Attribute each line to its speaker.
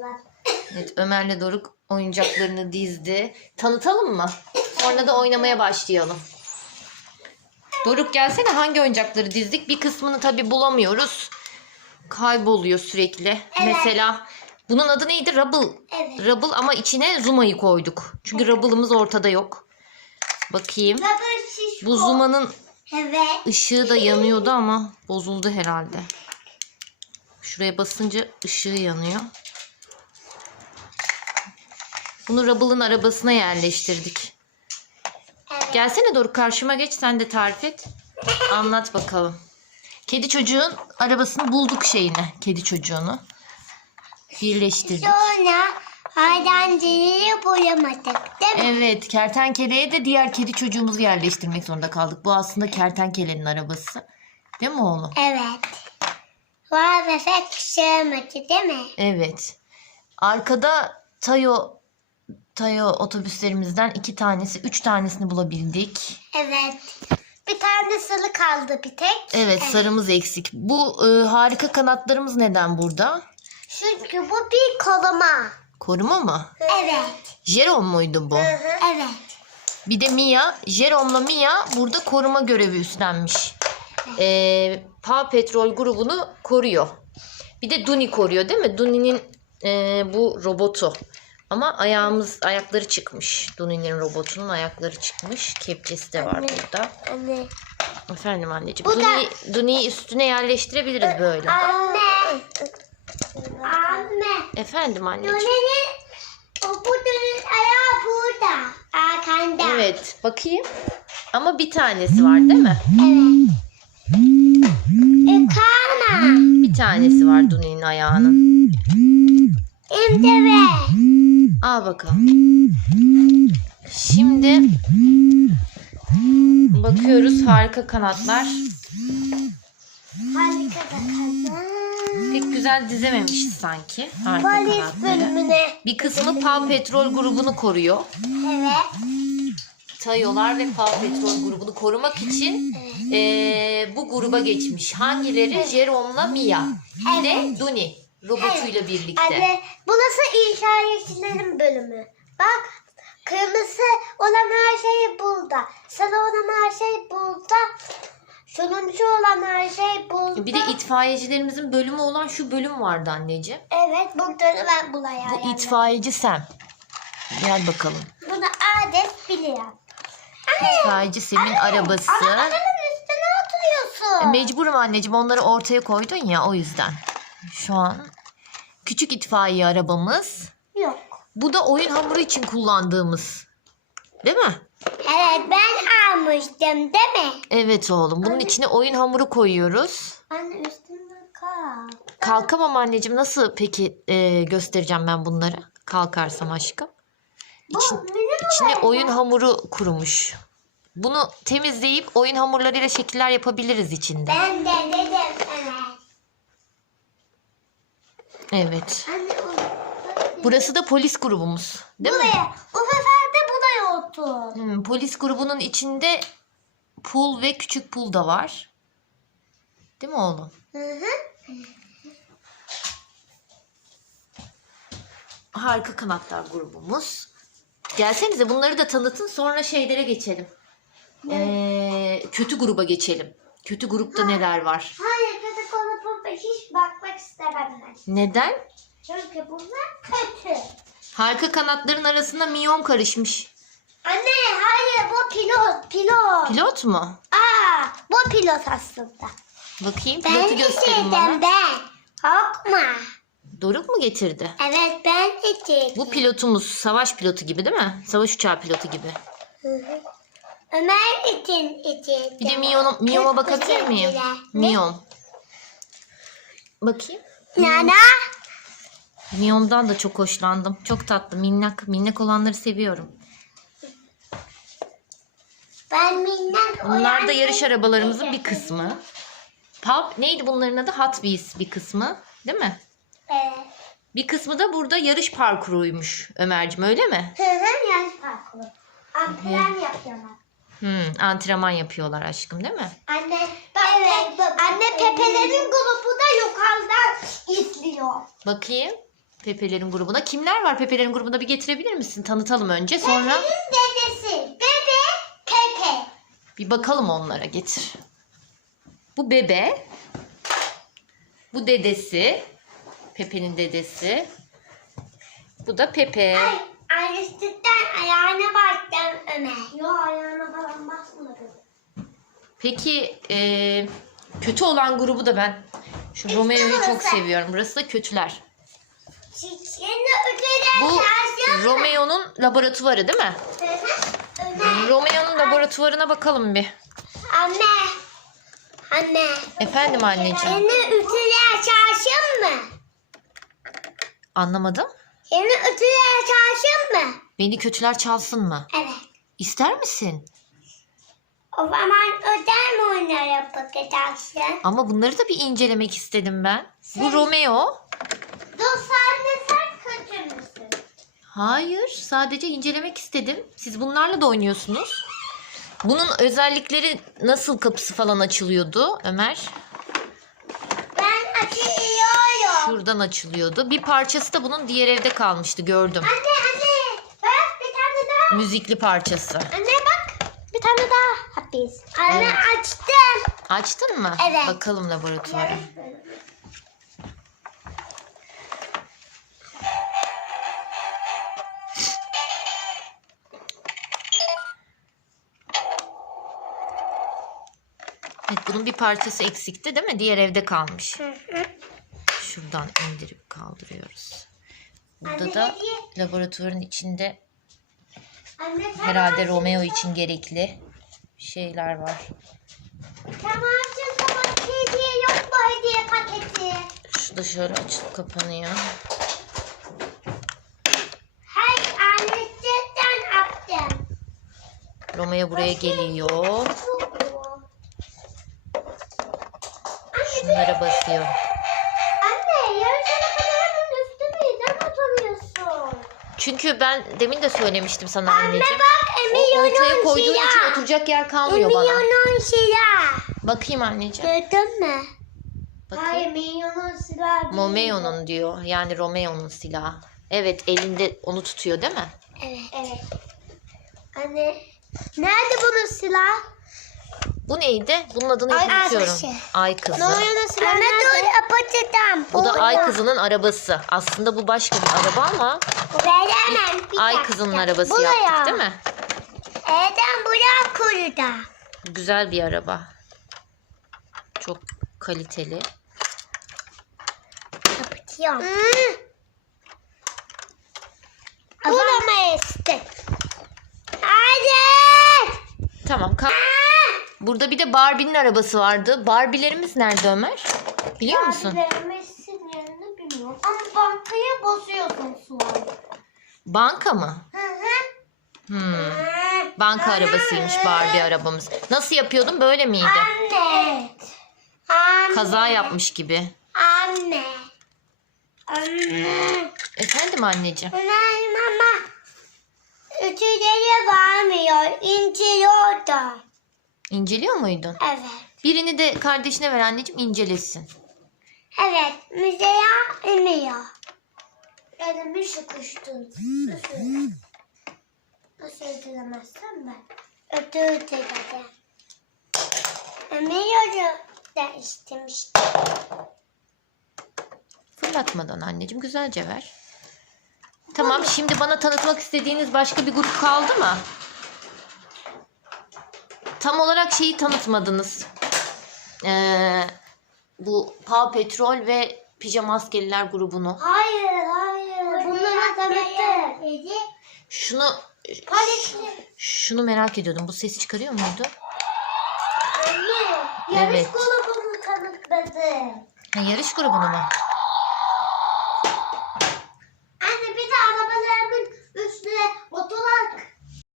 Speaker 1: Yalan.
Speaker 2: Evet Ömer'le Doruk oyuncaklarını dizdi. Tanıtalım mı? Sonra da oynamaya başlayalım. Doruk gelsene hangi oyuncakları dizdik? Bir kısmını tabi bulamıyoruz. Kayboluyor sürekli. Mesela bunun adı neydi? Rubble.
Speaker 1: Evet.
Speaker 2: Rubble ama içine Zuma'yı koyduk. Çünkü Rubble'ımız ortada yok. Bakayım. Bu Zuma'nın
Speaker 1: Evet.
Speaker 2: ışığı da yanıyordu ama bozuldu herhalde. Şuraya basınca ışığı yanıyor. Bunu Rubble'ın arabasına yerleştirdik.
Speaker 1: Evet.
Speaker 2: Gelsene doğru karşıma geç sen de tarif et. Anlat bakalım. Kedi çocuğun arabasını bulduk şeyini. Kedi çocuğunu. Birleştirdik.
Speaker 1: Sonra haydancıyı boyamadık değil mi?
Speaker 2: Evet kertenkeleye de diğer kedi çocuğumuzu yerleştirmek zorunda kaldık. Bu aslında kertenkelenin arabası. Değil mi oğlum?
Speaker 1: Evet. Vay be pek sığmadı değil mi?
Speaker 2: Evet. Arkada Tayo Tayo otobüslerimizden iki tanesi, üç tanesini bulabildik.
Speaker 1: Evet. Bir tane sarı kaldı bir tek.
Speaker 2: Evet, sarımız eksik. Bu e, harika kanatlarımız neden burada?
Speaker 1: Çünkü bu bir koluma.
Speaker 2: Koruma mı?
Speaker 1: Evet.
Speaker 2: Jerome muydu bu?
Speaker 1: Evet.
Speaker 2: Bir de Mia, Jerome'la Mia burada koruma görevi üstlenmiş. E, Paw Patrol grubunu koruyor. Bir de Duni koruyor değil mi? Duni'nin e, bu robotu. Ama ayağımız, ayakları çıkmış. Duni'nin robotunun ayakları çıkmış. Kepçesi de var burada.
Speaker 1: Anne.
Speaker 2: Efendim anneciğim.
Speaker 1: Bu da-
Speaker 2: Duni, Duni'yi üstüne yerleştirebiliriz böyle.
Speaker 1: Anne. Anne.
Speaker 2: Efendim anneciğim.
Speaker 1: Dönenin o bu dönenin ayağı burada. Arkanda.
Speaker 2: Evet bakayım. Ama bir tanesi var değil mi?
Speaker 1: Evet. E kana.
Speaker 2: Bir tanesi var Duni'nin ayağının.
Speaker 1: Şimdi ve.
Speaker 2: Al bakalım. Şimdi bakıyoruz harika kanatlar.
Speaker 1: Harika kazan.
Speaker 2: Pek güzel dizememişiz sanki harika
Speaker 1: Polis
Speaker 2: kanatları.
Speaker 1: bölümüne.
Speaker 2: Bir kısmı Paw Patrol grubunu koruyor.
Speaker 1: Evet.
Speaker 2: Tayolar ve Paw Patrol grubunu korumak için eee, bu gruba geçmiş. Hangileri? Jerome'la Mia. Bir de Duni robotuyla birlikte.
Speaker 1: Anne burası inşaatçıların bölümü. Bak kırmızı olan her şey burada. Sarı olan her şey burada. Sonuncu olan her şey burada.
Speaker 2: Bir de itfaiyecilerimizin bölümü olan şu bölüm vardı anneciğim.
Speaker 1: Evet bunları ben bulaya
Speaker 2: Bu itfaiyeci sen. Gel bakalım.
Speaker 1: Bunu adet biliyorum.
Speaker 2: İtfaiyeci Sem'in arabası.
Speaker 1: Ama adamın üstüne oturuyorsun.
Speaker 2: E, Mecburum anneciğim onları ortaya koydun ya o yüzden. Şu an küçük itfaiye arabamız.
Speaker 1: Yok.
Speaker 2: Bu da oyun hamuru için kullandığımız. Değil mi?
Speaker 1: Evet ben almıştım değil mi?
Speaker 2: Evet oğlum. Bunun içine oyun hamuru koyuyoruz.
Speaker 1: Anne üstünde kal.
Speaker 2: Kalkamam anneciğim. Nasıl peki e, göstereceğim ben bunları? Kalkarsam aşkım. İçin,
Speaker 1: Bu benim
Speaker 2: içine oyun hamuru kurumuş. Bunu temizleyip oyun hamurlarıyla şekiller yapabiliriz içinde.
Speaker 1: Ben de dedim evet.
Speaker 2: Evet.
Speaker 1: Anne o...
Speaker 2: Burası da polis grubumuz. Değil mi?
Speaker 1: Buraya. Bu sefer de buraya otur.
Speaker 2: Hmm, polis grubunun içinde pul ve küçük pul da var. Değil mi oğlum?
Speaker 1: Hı hı.
Speaker 2: Harika Kanatlar grubumuz. Gelsenize bunları da tanıtın sonra şeylere geçelim. Ee, kötü gruba geçelim. Kötü grupta neler var?
Speaker 1: Hayır ben.
Speaker 2: Neden?
Speaker 1: Çünkü bunlar kötü.
Speaker 2: Harika kanatların arasında miyon karışmış.
Speaker 1: Anne hayır bu pilot pilot.
Speaker 2: Pilot mu?
Speaker 1: Aa bu pilot aslında.
Speaker 2: Bakayım
Speaker 1: Ben
Speaker 2: pilotu gösterin
Speaker 1: getirdim
Speaker 2: bana.
Speaker 1: ben. Korkma.
Speaker 2: Doruk mu getirdi?
Speaker 1: Evet ben getirdim.
Speaker 2: Bu pilotumuz savaş pilotu gibi değil mi? Savaş uçağı pilotu gibi.
Speaker 1: Hı hı. Ömer için getirdim.
Speaker 2: Bir de Mion'a
Speaker 1: Çok
Speaker 2: bakabilir miyim? Mion. Bakayım.
Speaker 1: Nana.
Speaker 2: Mion'dan da çok hoşlandım. Çok tatlı, minnak. Minnak olanları seviyorum.
Speaker 1: Ben minnak
Speaker 2: Bunlar da yarış arabalarımızın bir kısmı. Pub neydi bunların adı? Hot Wheels bir kısmı. Değil mi?
Speaker 1: Evet.
Speaker 2: Bir kısmı da burada yarış parkuruymuş Ömerciğim öyle mi?
Speaker 1: Hı hı yarış parkuru. Antrenman yapıyorlar.
Speaker 2: Hmm, antrenman yapıyorlar aşkım değil mi?
Speaker 1: Anne, evet, anne Pepe'lerin grubu da yukarıdan izliyor.
Speaker 2: Bakayım. Pepe'lerin grubuna. Kimler var Pepe'lerin grubunda bir getirebilir misin? Tanıtalım önce sonra
Speaker 1: Pepe'nin dedesi. Bebe. Pepe.
Speaker 2: bir bakalım onlara getir. Bu Bebe. Bu dedesi. Pepe'nin dedesi. Bu da Pepe.
Speaker 1: Ay, Aynısından ayağına bastım Ömer. Yo ayağına falan basmadım.
Speaker 2: Peki eee, kötü olan grubu da ben şu Romeo'yu çok
Speaker 1: burası.
Speaker 2: seviyorum. Burası da kötüler. Bu? Romeo'nun laboratuvarı değil mi?
Speaker 1: Hı hı. Ömer.
Speaker 2: Romeo'nun laboratuvarına bakalım bir.
Speaker 1: Anne. Anne.
Speaker 2: Efendim anneciğim.
Speaker 1: Yeni ütüler çarşın mı?
Speaker 2: Anlamadım.
Speaker 1: Yeni ütüler çarşın mı?
Speaker 2: Beni kötüler çalsın mı?
Speaker 1: Evet.
Speaker 2: İster misin?
Speaker 1: O zaman öder mi onlara bakacaksın?
Speaker 2: Ama bunları da bir incelemek istedim ben. Bu Romeo.
Speaker 1: Dur sen de sen müsün?
Speaker 2: Hayır, sadece incelemek istedim. Siz bunlarla da oynuyorsunuz. Bunun özellikleri nasıl kapısı falan açılıyordu Ömer?
Speaker 1: Ben açıyorum.
Speaker 2: Şuradan açılıyordu. Bir parçası da bunun diğer evde kalmıştı gördüm.
Speaker 1: Anne. Bak bir tane daha.
Speaker 2: Müzikli parçası.
Speaker 1: Anne bak. Bir tane daha hapis. Anne
Speaker 2: Evet.
Speaker 1: açtım.
Speaker 2: Açtın mı?
Speaker 1: Evet.
Speaker 2: Bakalım laboratuvara. Evet bunun bir parçası eksikti değil mi? Diğer evde kalmış. Şuradan indirip kaldırıyoruz. Burada da laboratuvarın içinde
Speaker 1: Anne sen
Speaker 2: herhalde. Romeo için gerekli şeyler var.
Speaker 1: Tamam açtın zaman hediye yok mu hediye paketi?
Speaker 2: Şu şöyle açılıp kapanıyor.
Speaker 1: Hayır annesinden attım.
Speaker 2: Romeo buraya geliyor.
Speaker 1: Anne,
Speaker 2: Şunlara basıyor. Çünkü ben demin de söylemiştim sana
Speaker 1: Anne
Speaker 2: anneciğim.
Speaker 1: bak
Speaker 2: O ortaya koyduğun için oturacak yer kalmıyor bana.
Speaker 1: Emiyon'un silah.
Speaker 2: Bakayım anneciğim.
Speaker 1: Gördün mü?
Speaker 2: Bakayım.
Speaker 1: Emiyon'un silahı değil.
Speaker 2: Romeo'nun diyor. Yani Romeo'nun silahı. Evet elinde onu tutuyor değil mi?
Speaker 1: Evet. Evet. Anne. Nerede bunun silah?
Speaker 2: Bu neydi? Bunun adını
Speaker 1: Ay
Speaker 2: unutuyorum.
Speaker 1: kızı.
Speaker 2: Ay kızı. Bu da ay kızının arabası. Aslında bu başka bir araba ama
Speaker 1: Veremem. bir
Speaker 2: ay kızının arabası
Speaker 1: Buraya.
Speaker 2: yaptık değil mi?
Speaker 1: Eden buraya kurda.
Speaker 2: Güzel bir araba. Çok kaliteli.
Speaker 1: Kapatıyorum. Hmm. Bulamazsın. Hadi.
Speaker 2: Tamam. ka- Burada bir de Barbie'nin arabası vardı. Barbie'lerimiz nerede Ömer? Biliyor musun?
Speaker 1: Veremezsin yerini bilmiyorum. Ama bankaya basıyorsun su
Speaker 2: Banka mı?
Speaker 1: Hı hı.
Speaker 2: Hmm. Banka arabasıymış Barbie arabamız. Nasıl yapıyordun? Böyle miydi?
Speaker 1: Anne. Anne.
Speaker 2: Kaza yapmış gibi.
Speaker 1: Anne. Anne.
Speaker 2: Efendim anneciğim.
Speaker 1: Anne mama. Ütüleri varmıyor. İnciliyor da.
Speaker 2: İnceliyor muydun?
Speaker 1: Evet.
Speaker 2: Birini de kardeşine ver anneciğim incelesin.
Speaker 1: Evet. Müzeye iniyor. Elimi sıkıştın. Nasıl? Nasıl ödülemezsem ben? Ödül dedim. Emiyorum da istemiştim.
Speaker 2: Fırlatmadan anneciğim güzelce ver. Tamam şimdi bana tanıtmak istediğiniz başka bir grup kaldı mı? tam olarak şeyi tanıtmadınız. Ee, bu Paw Petrol ve Pijama Askeriler grubunu.
Speaker 1: Hayır hayır. Bunları tanıttı.
Speaker 2: Şunu şunu merak ediyordum. Bu sesi çıkarıyor muydu?
Speaker 1: Yarış
Speaker 2: evet.
Speaker 1: grubunu tanıtmadı.
Speaker 2: Ha, yarış grubunu mu? Anne bir de arabalarımın üstüne motorlar